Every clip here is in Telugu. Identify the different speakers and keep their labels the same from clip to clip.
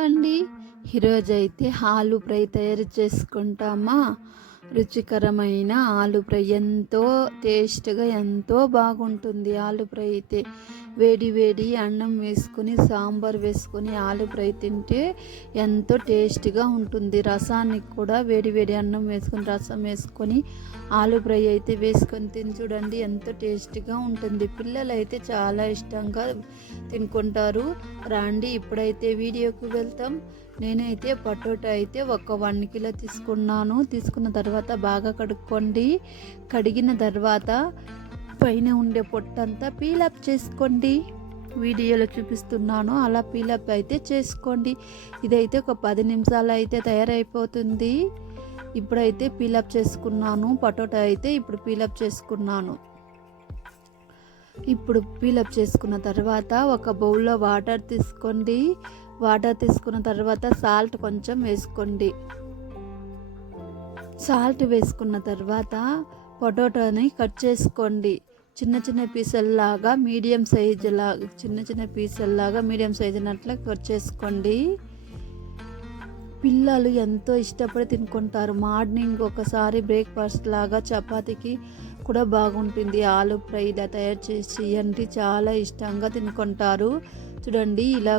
Speaker 1: అండి. ఈరోజైతే ఆలు ఫ్రై తయారు చేసుకుంటామా? రుచికరమైన ఆలు ఫ్రై ఎంతో టేస్ట్గా ఎంతో బాగుంటుంది ఆలు ఫ్రై అయితే. వేడి వేడి అన్నం వేసుకొని సాంబార్ వేసుకొని ఆలు ఫ్రై తింటే ఎంతో టేస్ట్గా ఉంటుంది. రసానికి కూడా వేడి వేడి అన్నం వేసుకొని రసం వేసుకొని ఆలు ఫ్రై అయితే వేసుకొని తిని చూడండి ఎంతో టేస్ట్గా ఉంటుంది. పిల్లలు అయితే చాలా ఇష్టంగా తినుకుంటారు. రాండి ఇప్పుడైతే వీడియోకి వెళ్తాం. నేనైతే పటోటా అయితే ఒక వన్ కిలో తీసుకున్నాను. తీసుకున్న తర్వాత బాగా కడుక్కోండి. కడిగిన తర్వాత పైన ఉండే పొట్టంతా పీలప్ చేసుకోండి. వీడియోలో చూపిస్తున్నాను. అలా పీలప్ అయితే చేసుకోండి. ఇదైతే ఒక పది నిమిషాలు అయితే తయారైపోతుంది. ఇప్పుడైతే పీలప్ చేసుకున్నాను. పటోటా అయితే ఇప్పుడు పీలప్ చేసుకున్నాను. ఇప్పుడు పీలప్ చేసుకున్న తర్వాత ఒక బౌల్లో వాటర్ తీసుకోండి. వాటర్ తీసుకున్న తర్వాత సాల్ట్ కొంచెం వేసుకోండి. సాల్ట్ వేసుకున్న తర్వాత పొటాటోని కట్ చేసుకోండి. చిన్న చిన్న పీసల్లాగా మీడియం సైజ్ లాగా చిన్న చిన్న పీసల్లాగా మీడియం సైజ్ అట్లా కట్ చేసుకోండి. పిల్లలు ఎంతో ఇష్టపడి తినుకుంటారు. మార్నింగ్ ఒకసారి బ్రేక్ఫాస్ట్ లాగా చపాతీకి కూడా బాగుంటుంది. ఆలు ఫ్రై ఇలా తయారు చేసి అంటే చాలా ఇష్టంగా తినుకుంటారు. చూడండి ఇలా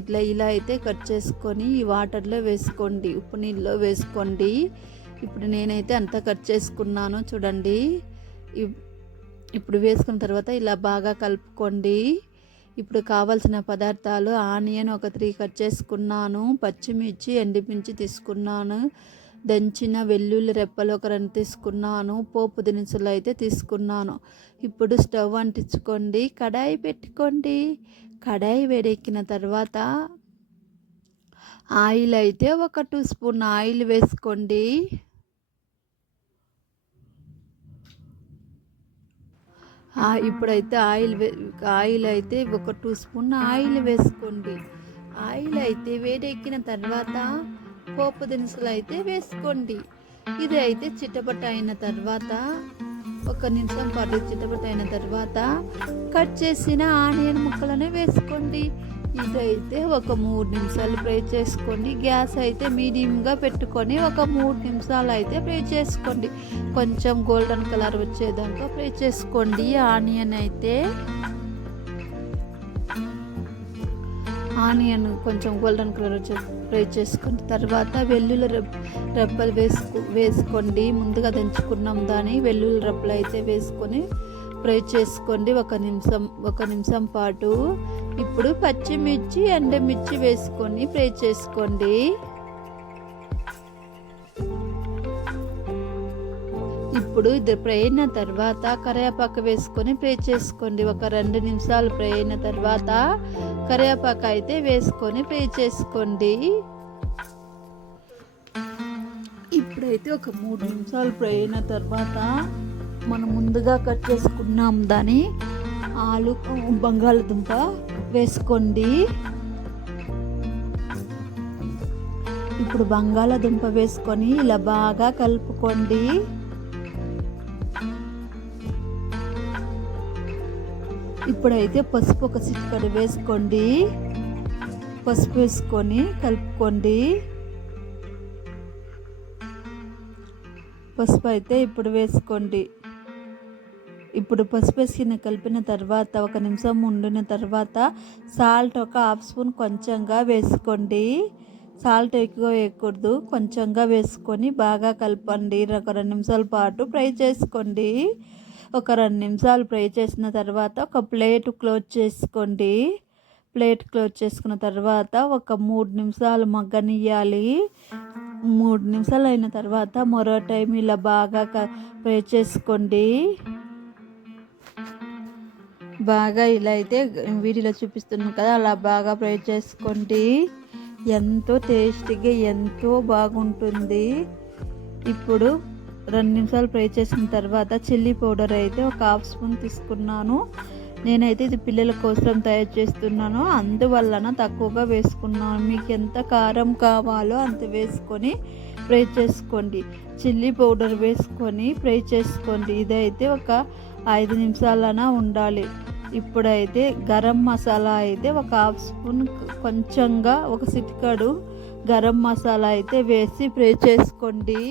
Speaker 1: ఇట్లా ఇలా అయితే కట్ చేసుకొని ఈ వాటర్లో వేసుకోండి ఉప్పు నీళ్ళలో వేసుకోండి. ఇప్పుడు నేనైతే అంతా కట్ చేసుకున్నాను చూడండి. ఇప్పుడు వేసుకున్న తర్వాత ఇలా బాగా కలుపుకోండి. ఇప్పుడు కావాల్సిన పదార్థాలు ఆనియన్ ఒక త్రీ కట్ చేసుకున్నాను పచ్చిమిర్చి ఎండిపించి తీసుకున్నాను దంచిన వెల్లుల్లి రెప్పలు ఒక రెండు తీసుకున్నాను పోపు దినుసులు అయితే తీసుకున్నాను. ఇప్పుడు స్టవ్ అంటించుకోండి కడాయి పెట్టుకోండి. కడాయి వేడెక్కిన తర్వాత ఆయిల్ అయితే ఒక టూ స్పూన్ ఆయిల్ వేసుకోండి. ఇప్పుడైతే ఆయిల్ ఆయిల్ అయితే ఒక టూ స్పూన్ ఆయిల్ వేసుకోండి. ఆయిల్ అయితే వేడెక్కిన తర్వాత పోపు దినుసులు అయితే వేసుకోండి. ఇది అయితే చిట్టపట్ట అయిన తర్వాత ఒక నిమిషం పాటు చిట్టపట్ట అయిన తర్వాత కట్ చేసిన ఆనియన్ ముక్కలను వేసుకోండి. ఇదైతే ఒక మూడు నిమిషాలు ఫ్రై చేసుకోండి. గ్యాస్ అయితే మీడియంగా పెట్టుకొని ఒక మూడు నిమిషాలు అయితే ఫ్రై చేసుకోండి. కొంచెం గోల్డెన్ కలర్ వచ్చేదాకా ఫ్రై చేసుకోండి. ఆనియన్ అయితే ఆనియన్ కొంచెం గోల్డెన్ కలర్ వచ్చే ఫ్రై చేసుకున్న తర్వాత వెల్లుల్లి రబ్బలు వేసుకు వేసుకోండి. ముందుగా దంచుకున్నాం దాని వెల్లుల్లి రెప్పలు అయితే వేసుకొని ఫ్రై చేసుకోండి ఒక నిమిషం ఒక నిమిషం పాటు. ఇప్పుడు పచ్చిమిర్చి ఎండమిర్చి వేసుకొని ఫ్రై చేసుకోండి. ఇప్పుడు ఇది ఫ్రై అయిన తర్వాత కరివేపాకు వేసుకొని ప్రే చేసుకోండి. ఒక రెండు నిమిషాలు ఫ్రై అయిన తర్వాత కరివేపాకు అయితే వేసుకొని ప్రే చేసుకోండి. ఇప్పుడైతే ఒక మూడు నిమిషాలు ఫ్రై అయిన తర్వాత మనం ముందుగా కట్ చేసుకున్నాం దాని ఆలు బంగాళదుంప వేసుకోండి. ఇప్పుడు బంగాళదుంప వేసుకొని ఇలా బాగా కలుపుకోండి. ఇప్పుడైతే పసుపు ఒక చిటికడు వేసుకోండి. పసుపు వేసుకొని కలుపుకోండి. పసుపు అయితే ఇప్పుడు వేసుకోండి. ఇప్పుడు పసుపు వేసిన కలిపిన తర్వాత ఒక నిమిషం ఉండిన తర్వాత సాల్ట్ ఒక హాఫ్ స్పూన్ కొంచెంగా వేసుకోండి. సాల్ట్ ఎక్కువ వేయకూడదు. కొంచెంగా వేసుకొని బాగా కలపండి. ఒక రెండు నిమిషాల పాటు ఫ్రై చేసుకోండి. ఒక రెండు నిమిషాలు ఫ్రై చేసిన తర్వాత ఒక ప్లేట్ క్లోజ్ చేసుకోండి. ప్లేట్ క్లోజ్ చేసుకున్న తర్వాత ఒక మూడు నిమిషాలు మగ్గనియాలి మూడు నిమిషాలు అయిన తర్వాత మరో టైం ఇలా బాగా ఫ్రై చేసుకోండి. బాగా ఇలా అయితే వీడియోలో చూపిస్తున్నాం కదా అలా బాగా ఫ్రై చేసుకోండి. ఎంతో టేస్టీగా ఎంతో బాగుంటుంది. ఇప్పుడు రెండు నిమిషాలు ఫ్రై చేసిన తర్వాత చిల్లీ పౌడర్ అయితే ఒక హాఫ్ స్పూన్ తీసుకున్నాను. నేనైతే ఇది పిల్లల కోసం తయారు చేస్తున్నాను. అందువలన తక్కువగా వేసుకున్నాను. మీకు ఎంత కారం కావాలో అంత వేసుకొని ఫ్రై చేసుకోండి. చిల్లీ పౌడర్ వేసుకొని ఫ్రై చేసుకోండి. ఇదైతే ఒక ఐదు నిమిషాలన ఉండాలి. ఇప్పుడైతే గరం మసాలా అయితే ఒక హాఫ్ స్పూన్ కొంచెంగా ఒక సిటికడు గరం మసాలా అయితే వేసి ఫ్రై చేసుకోండి.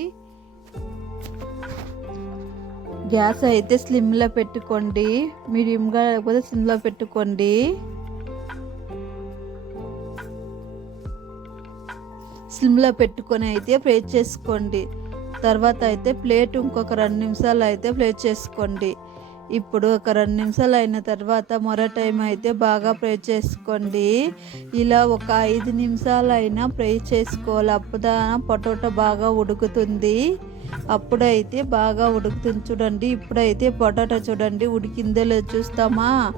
Speaker 1: గ్యాస్ అయితే స్లిమ్లో పెట్టుకోండి. మీడియంగా లేకపోతే స్లిమ్లో పెట్టుకోండి. స్లిమ్లో పెట్టుకొని అయితే ఫ్రై చేసుకోండి. తర్వాత అయితే ప్లేట్ ఇంకొక రెండు నిమిషాలు అయితే ఫ్రై చేసుకోండి. ఇప్పుడు ఒక రెండు నిమిషాలు అయిన తర్వాత మరో టైం అయితే బాగా ఫ్రై చేసుకోండి. ఇలా ఒక ఐదు నిమిషాలు అయినా ఫ్రై చేసుకోవాలి. అప్పుదా పొటాటో బాగా ఉడుకుతుంది. అప్పుడైతే బాగా ఉడుకుతుంది చూడండి. ఇప్పుడైతే పొటాటో చూడండి ఉడికిందో చూస్తామా?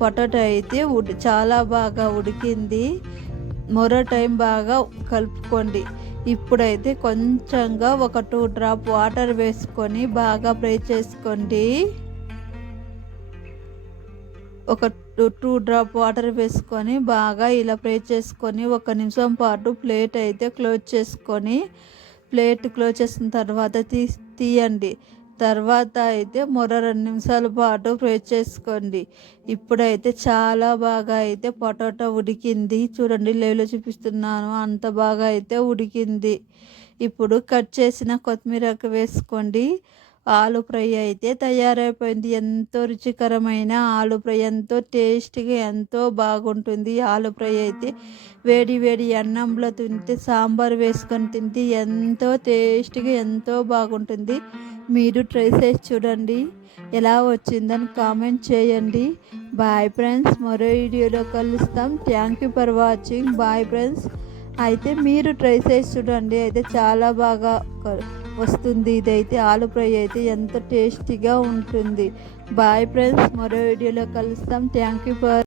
Speaker 1: పొటాటో అయితే ఉడి చాలా బాగా ఉడికింది. మరో టైం బాగా కలుపుకోండి. ఇప్పుడైతే కొంచెంగా ఒక టూ డ్రాప్ వాటర్ వేసుకొని బాగా ఫ్రై చేసుకోండి. ఒక టూ టూ డ్రాప్ వాటర్ వేసుకొని బాగా ఇలా ఫ్రై చేసుకొని ఒక నిమిషం పాటు ప్లేట్ అయితే క్లోజ్ చేసుకొని ప్లేట్ క్లోజ్ చేసిన తర్వాత తీ తీయండి. తర్వాత అయితే మరో రెండు నిమిషాల పాటు ఫ్రై చేసుకోండి. ఇప్పుడైతే చాలా బాగా అయితే పొటాటో ఉడికింది. చూడండి లేవులో చూపిస్తున్నాను. అంత బాగా అయితే ఉడికింది. ఇప్పుడు కట్ చేసిన కొత్తిమీర వేసుకోండి. ఆలు ఫ్రై అయితే తయారైపోయింది. ఎంతో రుచికరమైన ఆలు ఫ్రై ఎంతో టేస్టీగా ఎంతో బాగుంటుంది. ఆలు ఫ్రై అయితే వేడి వేడి అన్నంలో తింటే సాంబార్ వేసుకొని తింటే ఎంతో టేస్టీగా ఎంతో బాగుంటుంది. మీరు ట్రై చేసి చూడండి. ఎలా వచ్చిందని కామెంట్ చేయండి. బాయ్ ఫ్రెండ్స్ మరో వీడియోలో కలుస్తాం. Thank you for watching. Bye friends అయితే మీరు ట్రై చేసి చూడండి. అయితే చాలా బాగా వస్తుంది. ఇదైతే ఆలు ఫ్రై అయితే ఎంత టేస్టీగా ఉంటుంది. బాయ్ ఫ్రెండ్స్ మరో వీడియోలో కలుస్తాం. Thank you for